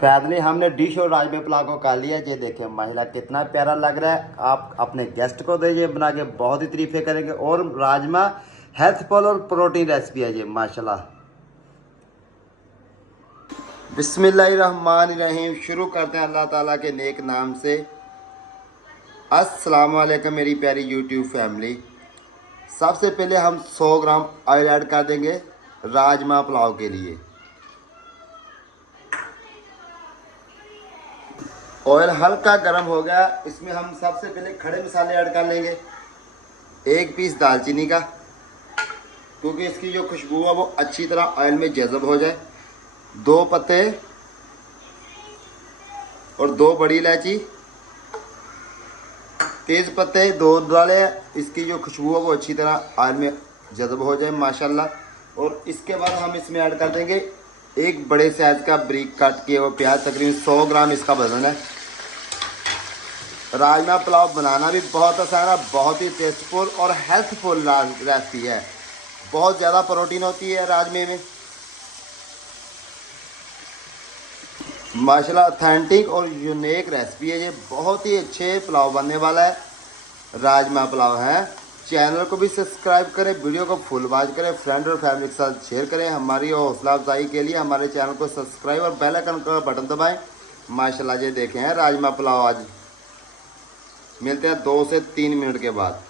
Finally हमने dish और राजमा पुलाव को खा लिया। ये देखें माशाल्लाह कितना प्यारा लग रहा है। आप अपने गेस्ट को दीजिए बना के, बहुत ही तारीफें करेंगे। और राजमा हेल्थफुल और प्रोटीन रेसिपी है ये माशाल्लाह। बिस्मिल्लाहिर्रहमानिर्रहीम। शुरू करते हैं अल्लाह ताला के नेक नाम से। अस्सलाम वालेकुम मेरी प्यारी यूट्यूब फैमिली। सबसे पहले हम 100 ग्राम ऑयल ऐड कर देंगे राजमा पुलाव के लिए। ऑयल हल्का गर्म हो गया, इसमें हम सबसे पहले खड़े मसाले ऐड कर लेंगे। 1 पीस दालचीनी का, क्योंकि इसकी जो खुशबू है वो अच्छी तरह ऑयल में जज़ब हो जाए। 2 पत्ते और 2 बड़ी इलायची, तेज़ पत्ते 2 डाले, इसकी जो खुशबू है वो अच्छी तरह ऑयल में जज़ब हो जाए माशाल्लाह। और इसके बाद हम इसमें ऐड कर देंगे 1 बड़े साइज़ का बारीक काट किया हुआ प्याज, तकरीबन 100 ग्राम इसका वजन है। राजमा पुलाव बनाना भी बहुत आसान है, बहुत ही टेस्टफुल और हेल्थफुल रेसिपी है। बहुत ज़्यादा प्रोटीन होती है राजमे में माशाल्लाह। ऑथेंटिक और यूनिक रेसिपी है ये, बहुत ही अच्छे पुलाव बनने वाला है। राजमा पुलाव है। चैनल को भी सब्सक्राइब करें, वीडियो को फुल वॉच करें, फ्रेंड और फैमिली के साथ शेयर करें। हमारी हौसला अफजाई के लिए हमारे चैनल को सब्सक्राइब और बेल आइकन का बटन दबाएं। माशाल्लाह ये देखें हैं राजमा पुलाव। आज मिलते हैं 2 से 3 मिनट के बाद।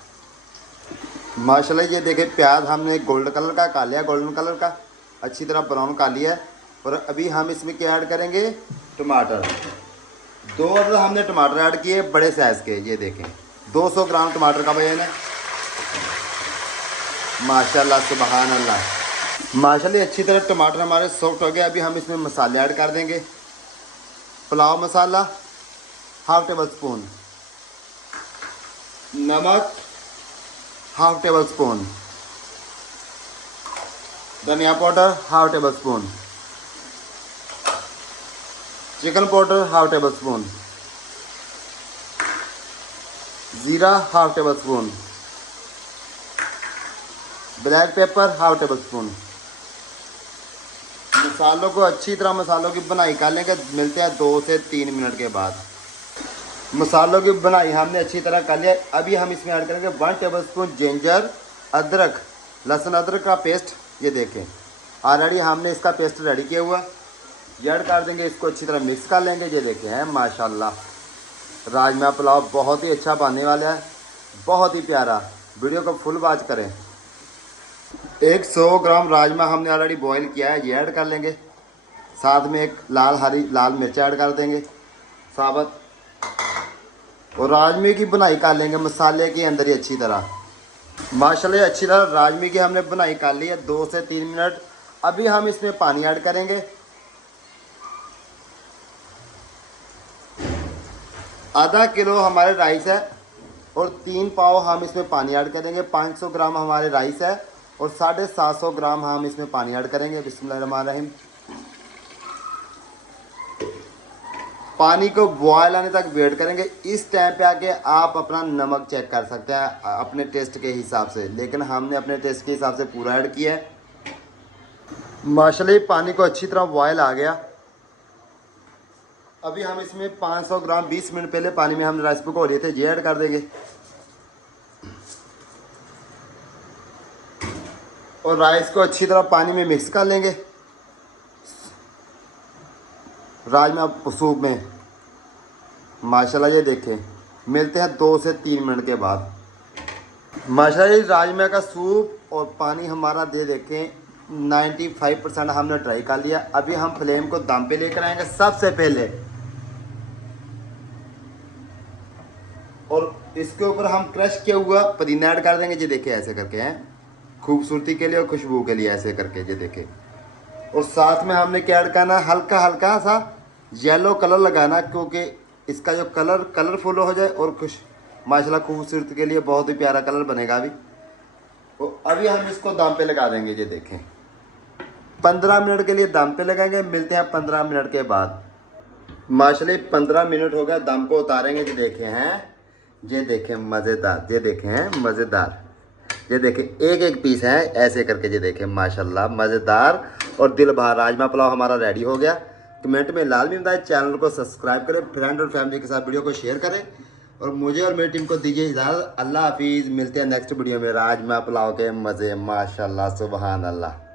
माशाल्लाह ये देखें प्याज हमने गोल्डन कलर का काट लिया, गोल्डन कलर का अच्छी तरह ब्राउन काट लिया है। और अभी हम इसमें क्या ऐड करेंगे, टमाटर। 2 अदद हमने टमाटर ऐड किए बड़े साइज़ के। ये देखें 200 ग्राम टमाटर का वजन है माशाल्लाह। सुबहान अल्लाह। माशाल्लाह अच्छी तरह टमाटर हमारे सॉफ्ट हो गए। अभी हम इसमें मसाले ऐड कर देंगे। पुलाव मसाला ½ टेबल स्पून, नमक ½ टेबल स्पून, धनिया powder ½ table spoon, chicken powder ½ table spoon, ज़ीरा ½ table spoon, black pepper ½ table spoon. मसालों को अच्छी तरह मसालों की बनाई कर लेंगे। मिलते हैं 2 से 3 मिनट के बाद। मसालों की बनाई हमने अच्छी तरह कर लिया। अभी हम इसमें ऐड करेंगे 1 टेबल स्पून जिंजर, अदरक, लहसुन अदरक का पेस्ट। ये देखें ऑलरेडी हमने इसका पेस्ट रेडी किया हुआ। ये ऐड कर देंगे, इसको अच्छी तरह मिक्स कर लेंगे। ये देखें हैं माशाल्लाह राजमा पुलाव बहुत ही अच्छा बनने वाला है, बहुत ही प्यारा। वीडियो को फुल वॉच करें। 100 ग्राम राजमा हमने ऑलरेडी बॉईल किया है, ये ऐड कर लेंगे। साथ में एक लाल मिर्च ऐड कर देंगे साबुत। और राजमे की बनाई कर लेंगे मसाले के अंदर ही अच्छी तरह माशाल्लाह। अच्छी तरह राजमे की हमने बनाई कर ली है 2 से 3 मिनट। अभी हम इसमें पानी ऐड करेंगे। आधा किलो हमारे राइस है और 3 पाव हम इसमें पानी ऐड करेंगे। 500 ग्राम हमारे राइस है और 750 ग्राम हम इसमें पानी ऐड करेंगे। बिस्मिल्लाहिर्रहमानिर्रहीम। पानी को बॉयल आने तक वेट करेंगे। इस टाइम पे आके आप अपना नमक चेक कर सकते हैं अपने टेस्ट के हिसाब से, लेकिन हमने अपने टेस्ट के हिसाब से पूरा ऐड किया है माशाल्लाह। पानी को अच्छी तरह बॉयल आ गया। अभी हम इसमें 500 ग्राम 20 मिनट पहले पानी में हम राइस भिगो लिए थे, ये ऐड कर देंगे। और राइस को अच्छी तरह पानी में मिक्स कर लेंगे राजमा सूप में माशाल्लाह। ये देखें मिलते हैं 2 से 3 मिनट के बाद। माशाल्लाह ये राजमा का सूप और पानी हमारा दे देखें 95% हमने ट्राई कर लिया। अभी हम फ्लेम को दम पे लेकर आएंगे सबसे पहले, और इसके ऊपर हम क्रश किया हुआ पुदीना ऐड कर देंगे। ये देखें ऐसे करके हैं, खूबसूरती के लिए और खुशबू के लिए ऐसे करके। ये देखें। और साथ में हमने क्या ऐड करना, हल्का हल्का सा येलो कलर लगाना, क्योंकि इसका जो कलरफुल हो जाए और खुश माशाल्लाह खूबसूरती के लिए बहुत ही प्यारा कलर बनेगा अभी। और अभी हम इसको दम पे लगा देंगे। ये देखें 15 मिनट के लिए दम पे लगाएंगे। मिलते हैं 15 मिनट के बाद। माशाल्लाह 15 मिनट हो गया, दम को उतारेंगे। ये देखें हैं, ये देखें मज़ेदार, ये देखें हैं मज़ेदार। ये देखें एक एक पीस है ऐसे करके। ये देखें माशाल्लाह मज़ेदार और दिल भर राजमा पुलाव हमारा रेडी हो गया। कमेंट में लाल भी बताएं, चैनल को सब्सक्राइब करें, फ्रेंड और फैमिली के साथ वीडियो को शेयर करें और मुझे और मेरी टीम को दीजिए इजाज़त। अल्लाह हाफिज़, मिलते हैं नेक्स्ट वीडियो में। राजमा पुलाव के मज़े, माशाल्लाह, सुबहान अल्लाह।